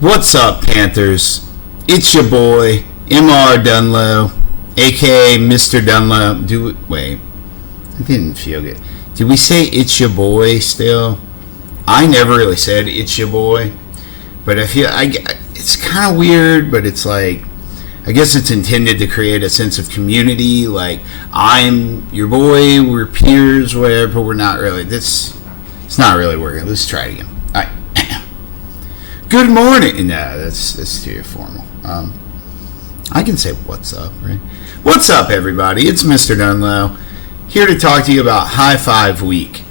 What's up, Panthers? It's your boy, M.R. Dunlow, aka Mr. Dunlow. Wait, I didn't feel good. Did we say it's your boy still? I never really said it's your boy, but I feel it's kind of weird, but it's like, I guess it's intended to create a sense of community, like, I'm your boy, we're peers, whatever, but we're not really. It's not really working. Let's try it again. All right. Good morning. No, that's too formal. I can say what's up, right? What's up, everybody? It's Mr. Dunlow, here to talk to you about High Five Week,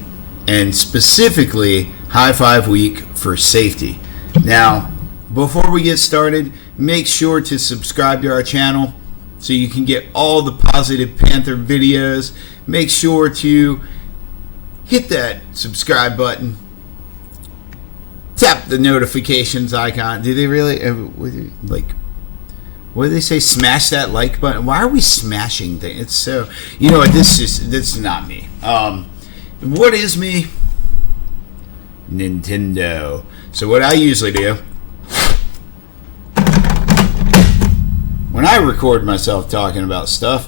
and specifically High Five Week for safety. Now, before we get started, make sure to subscribe to our channel so you can get all the Positive Panther videos. Make sure to hit that subscribe button. Tap the notifications icon. Do they really, like, what do they say? Smash that like button. Why are we smashing things? It's so, you know what, this is not me. What is me? Nintendo. So what I usually do, when I record myself talking about stuff,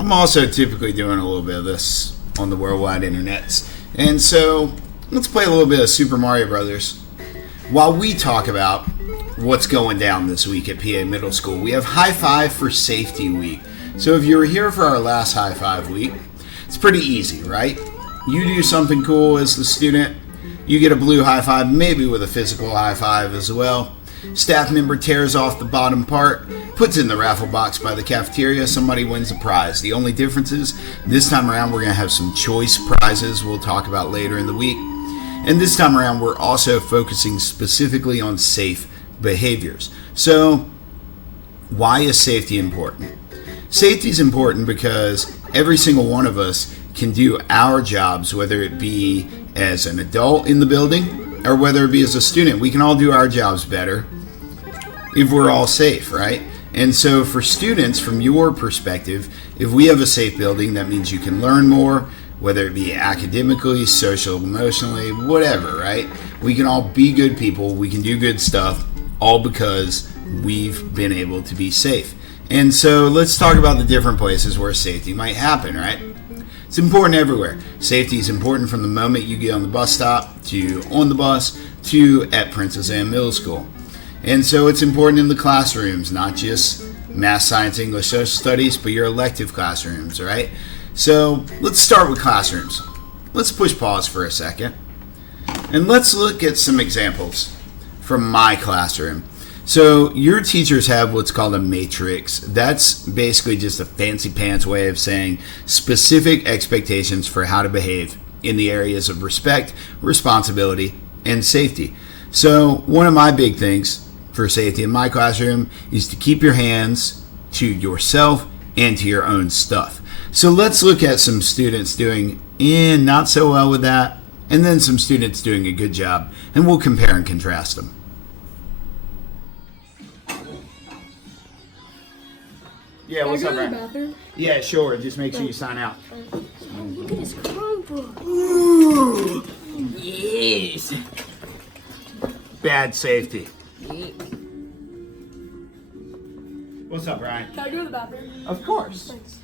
I'm also typically doing a little bit of this on the worldwide internets. And so let's play a little bit of Super Mario Brothers while we talk about what's going down this week at PA Middle School. We have High Five for Safety Week. So if you were here for our last High Five Week, it's pretty easy, right? You do something cool as the student, you get a blue high five, maybe with a physical high five as well. Staff member tears off the bottom part, puts it in the raffle box by the cafeteria, somebody wins a prize. The only difference is, this time around we're going to have some choice prizes we'll talk about later in the week. And this time around we're also focusing specifically on safe behaviors. So, why is safety important? Safety is important because every single one of us can do our jobs, whether it be as an adult in the building or whether it be as a student. We can all do our jobs better if we're all safe, right? And so for students, from your perspective, if we have a safe building, that means you can learn more, whether it be academically, social, emotionally, whatever, right? We can all be good people, we can do good stuff, all because we've been able to be safe. And so let's talk about the different places where safety might happen, right? It's important everywhere. Safety is important from the moment you get on the bus stop, to on the bus, to at Princess Anne Middle School. And so it's important in the classrooms, not just math, science, English, social studies, but your elective classrooms, right? So let's start with classrooms. Let's push pause for a second. And let's look at some examples from my classroom. So your teachers have what's called a matrix. That's basically just a fancy pants way of saying specific expectations for how to behave in the areas of respect, responsibility, and safety. So one of my big things for safety in my classroom is to keep your hands to yourself and to your own stuff. So let's look at some students doing not so well with that, and then some students doing a good job, and we'll compare and contrast them. Yeah, what's up, Brad? Yeah, sure. Just make sure you sign out. Look at his Chromebook. Ooh, yes. Bad safety. What's up, Brian? Can I go to the bathroom? Of course. Thanks.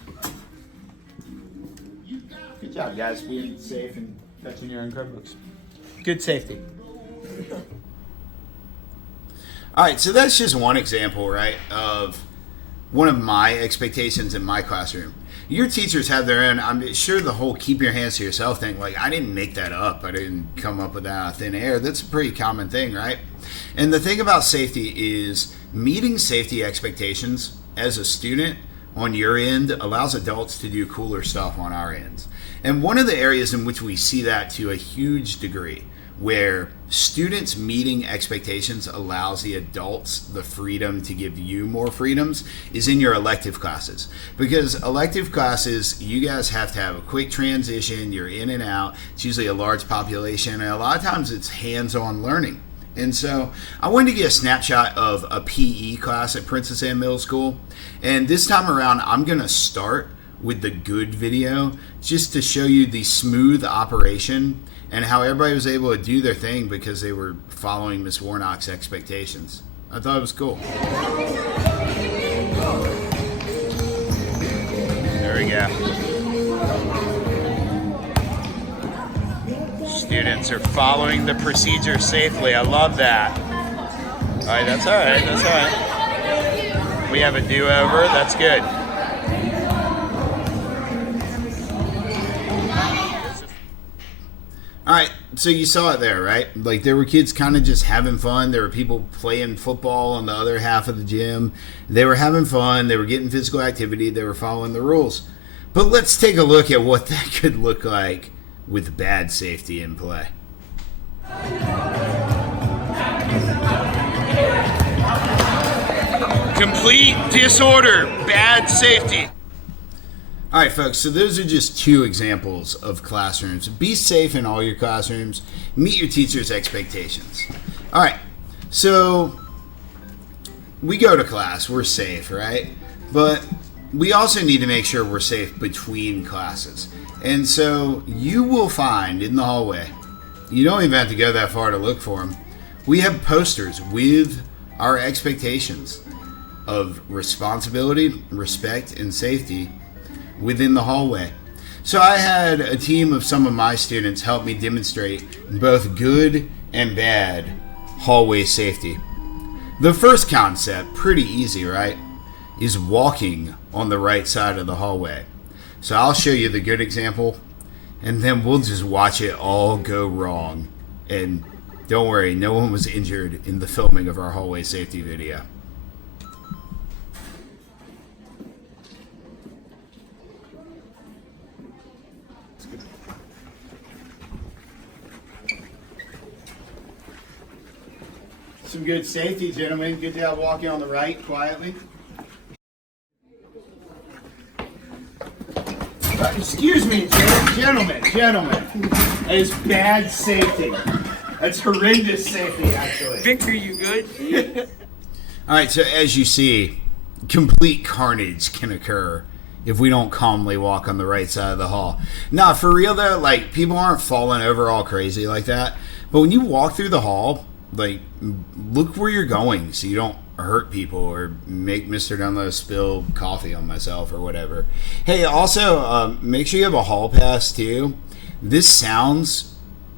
Good job, guys, being safe and fetching your own Chromebooks. Good safety. All right, so that's just one example, right, of one of my expectations in my classroom. Your teachers have their own. I'm sure the whole keep your hands to yourself thing, like, I didn't make that up. I didn't come up with that out of thin air. That's a pretty common thing, right? And the thing about safety is meeting safety expectations as a student on your end allows adults to do cooler stuff on our ends. And one of the areas in which we see that to a huge degree, where students meeting expectations allows the adults the freedom to give you more freedoms, is in your elective classes. Because elective classes, you guys have to have a quick transition, you're in and out, it's usually a large population, and a lot of times it's hands-on learning. And so I wanted to get a snapshot of a PE class at Princess Anne Middle School, and this time around I'm going to start with the good video just to show you the smooth operation and how everybody was able to do their thing because they were following Miss Warnock's expectations. I thought it was cool. There we go. Students are following the procedure safely. I love that. All right, that's all right. That's all right. We have a do-over. That's good. All right, so you saw it there, right? Like, there were kids kind of just having fun. There were people playing football on the other half of the gym. They were having fun. They were getting physical activity. They were following the rules. But let's take a look at what that could look like with bad safety in play. Complete disorder, bad safety. All right, folks, so those are just two examples of classrooms. Be safe in all your classrooms. Meet your teacher's expectations. All right, so we go to class. We're safe, right? But we also need to make sure we're safe between classes. And so you will find in the hallway, you don't even have to go that far to look for them, we have posters with our expectations of responsibility, respect, and safety within the hallway. So I had a team of some of my students help me demonstrate both good and bad hallway safety. The first concept, pretty easy, right, is walking on the right side of the hallway. So I'll show you the good example, and then we'll just watch it all go wrong. And don't worry, no one was injured in the filming of our hallway safety video. Some good safety, gentlemen. Good job walking on the right quietly. Excuse me, gentlemen. That is bad safety. That's horrendous safety, actually. Victor, you good? All right, so as you see, complete carnage can occur if we don't calmly walk on the right side of the hall. Now, for real though, like, people aren't falling over all crazy like that. But when you walk through the hall, like, look where you're going so you don't hurt people or make Mr. Dunlow spill coffee on myself or whatever. Hey, also, make sure you have a hall pass too. This sounds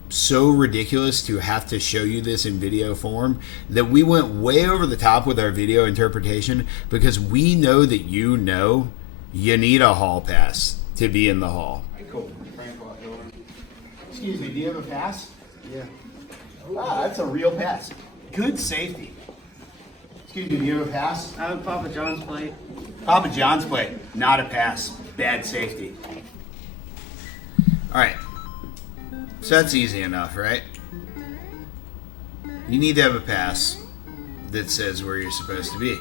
so ridiculous to have to show you this in video form that we went way over the top with our video interpretation because we know that you need a hall pass to be in the hall. Cool. Excuse me, do you have a pass? Yeah. Ah, that's a real pass. Good safety. Excuse me, do you have a pass? I have Papa John's plate. Papa John's plate, not a pass. Bad safety. All right. So that's easy enough, right? You need to have a pass that says where you're supposed to be.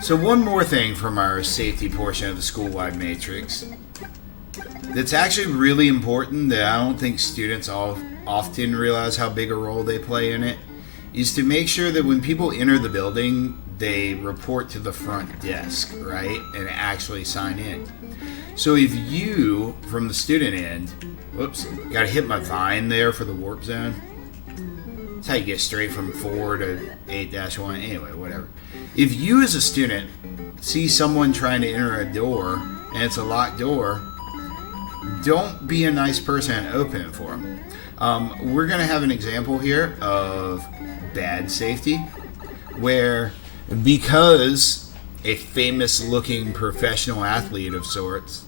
So one more thing from our safety portion of the school-wide matrix that's actually really important that I don't think students often realize how big a role they play in it is to make sure that when people enter the building, they report to the front desk, right, and actually sign in. So if you, from the student end, whoops, got to hit my vine there for the warp zone. That's how you get straight from 4 to 8-1. Anyway, whatever. If you as a student see someone trying to enter a door and it's a locked door, don't be a nice person and open it for them. We're going to have an example here of bad safety where because a famous looking professional athlete of sorts,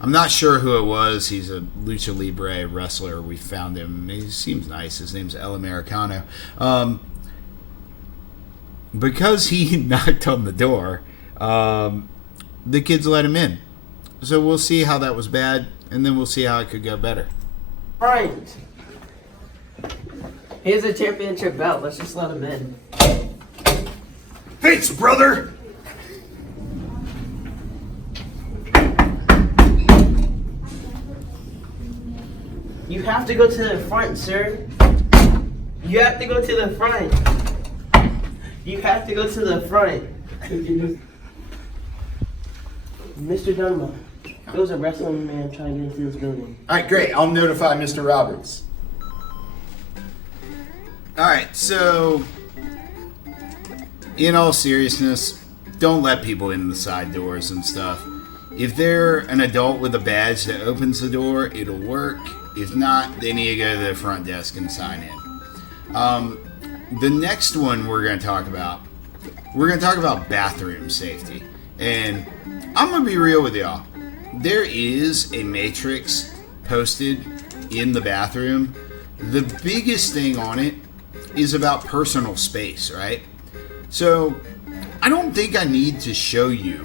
I'm not sure who it was, he's a lucha libre wrestler, we found him, he seems nice, his name's El Americano, because he knocked on the door, the kids let him in. So we'll see how that was bad, and then we'll see how it could go better. Right. Here's a championship belt. Let's just let him in. Thanks, brother! You have to go to the front, sir. You have to go to the front. You have to go to the front. Mr. Dunlop, there was a wrestling man trying to get into this building. All right, great. I'll notify Mr. Roberts. Alright, so in all seriousness, don't let people in the side doors and stuff. If they're an adult with a badge that opens the door, it'll work. If not, they need to go to the front desk and sign in. The next one we're going to talk about bathroom safety. And I'm going to be real with y'all. There is a matrix posted in the bathroom. The biggest thing on it is about personal space, right? So I don't think I need to show you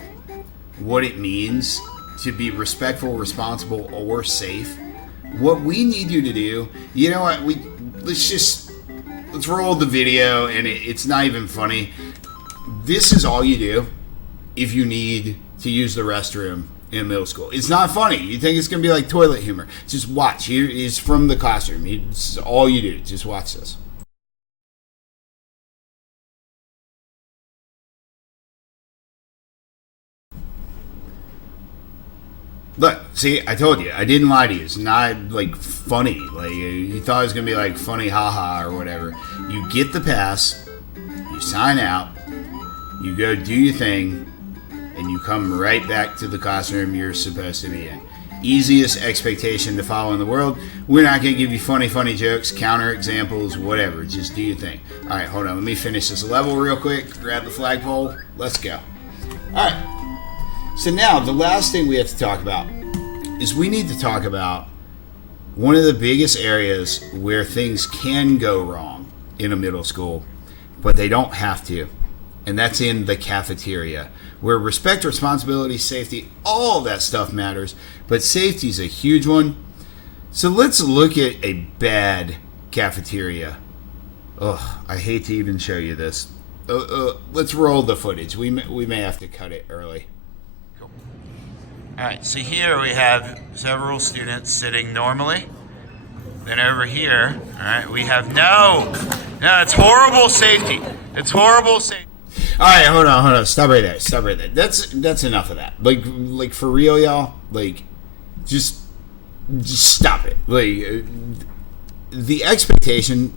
what it means to be respectful, responsible, or safe. What we need you to do, you know what? Let's roll the video, and it's not even funny. This is all you do if you need to use the restroom in middle school. It's not funny. You think it's gonna be like toilet humor? Just watch. Here is from the classroom. It's all you do. Just watch this. Look, see, I told you, I didn't lie to you. It's not like funny. Like you thought it was gonna be like funny, haha, or whatever. You get the pass, you sign out, you go do your thing, and you come right back to the classroom you're supposed to be in. Easiest expectation to follow in the world. We're not gonna give you funny jokes, counter examples, whatever. Just do your thing. All right, hold on. Let me finish this level real quick. Grab the flagpole. Let's go. All right. So now, the last thing we have to talk about is we need to talk about one of the biggest areas where things can go wrong in a middle school, but they don't have to. And that's in the cafeteria, where respect, responsibility, safety, all that stuff matters, but safety is a huge one. So let's look at a bad cafeteria. Ugh, I hate to even show you this. Let's roll the footage. We may have to cut it early. All right, so here we have several students sitting normally. Then over here, all right, we have no, it's horrible safety. It's horrible safety. All right, hold on, stop right there. That's enough of that. Like for real, y'all. Like, just stop it. Like, the expectation.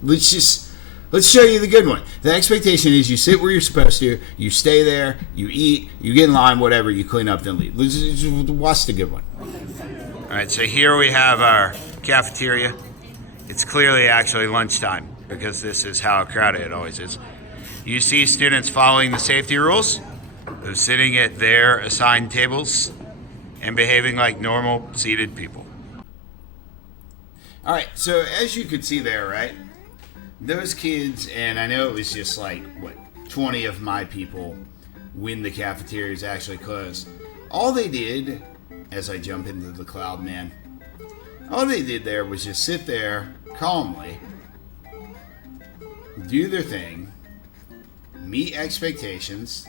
Let's show you the good one. The expectation is you sit where you're supposed to, you stay there, you eat, you get in line, whatever, you clean up, then leave. Let's just watch the good one. All right, so here we have our cafeteria. It's clearly actually lunchtime because this is how crowded it always is. You see students following the safety rules. They're sitting at their assigned tables and behaving like normal seated people. All right, so as you could see there, right? Those kids, and I know it was just like, 20 of my people when the cafeteria is actually closed. All they did, as I jump into the cloud, man, all they did there was just sit there calmly, do their thing, meet expectations.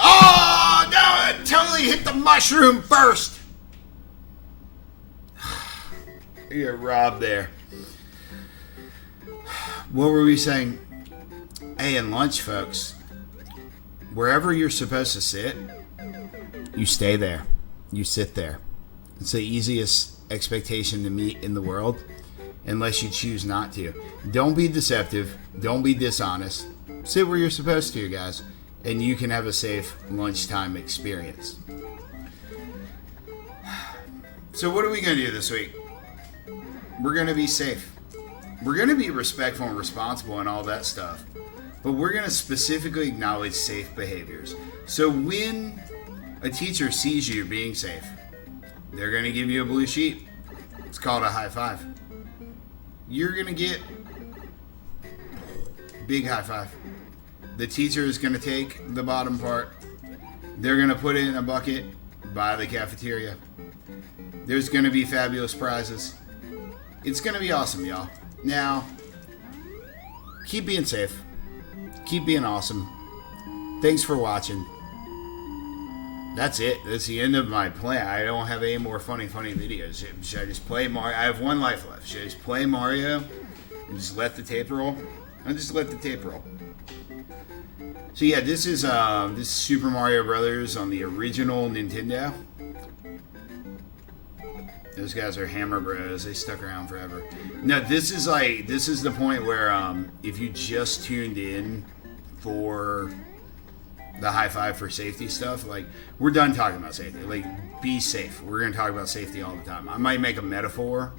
Oh, no, I totally hit the mushroom first. You're robbed there. What were we saying? Hey, in lunch, folks, wherever you're supposed to sit, you stay there. You sit there. It's the easiest expectation to meet in the world, unless you choose not to. Don't be deceptive. Don't be dishonest. Sit where you're supposed to, guys, and you can have a safe lunchtime experience. So what are we going to do this week? We're going to be safe. We're going to be respectful and responsible and all that stuff. But we're going to specifically acknowledge safe behaviors. So when a teacher sees you being safe, they're going to give you a blue sheet. It's called a high five. You're going to get big high five. The teacher is going to take the bottom part. They're going to put it in a bucket by the cafeteria. There's going to be fabulous prizes. It's going to be awesome, y'all. Now, keep being safe. Keep being awesome. Thanks for watching. That's it. That's the end of my plan. I don't have any more funny videos. Should I just play Mario? I have one life left. Should I just play Mario and just let the tape roll? I'll just let the tape roll. So yeah, this is Super Mario Brothers on the original Nintendo. Those guys are hammer bros. They stuck around forever. No, this is the point where if you just tuned in for the high five for safety stuff, like, we're done talking about safety. Like, be safe. We're gonna talk about safety all the time. I might make a metaphor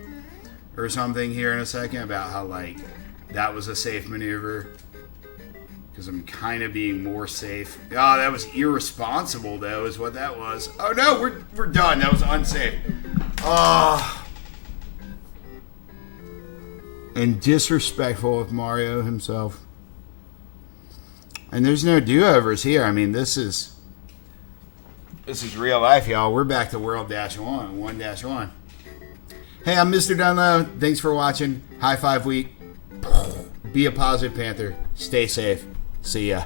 or something here in a second about how, like, that was a safe maneuver because I'm kind of being more safe. Oh, that was irresponsible, though, is what that was. Oh no, we're done. That was unsafe. And disrespectful of Mario himself. And there's no do-overs here. I mean, this is real life, y'all. We're back to World Dash 1-1. Hey, I'm Mr. Dunlow. Thanks for watching. High Five Week. Be a positive Panther. Stay safe. See ya.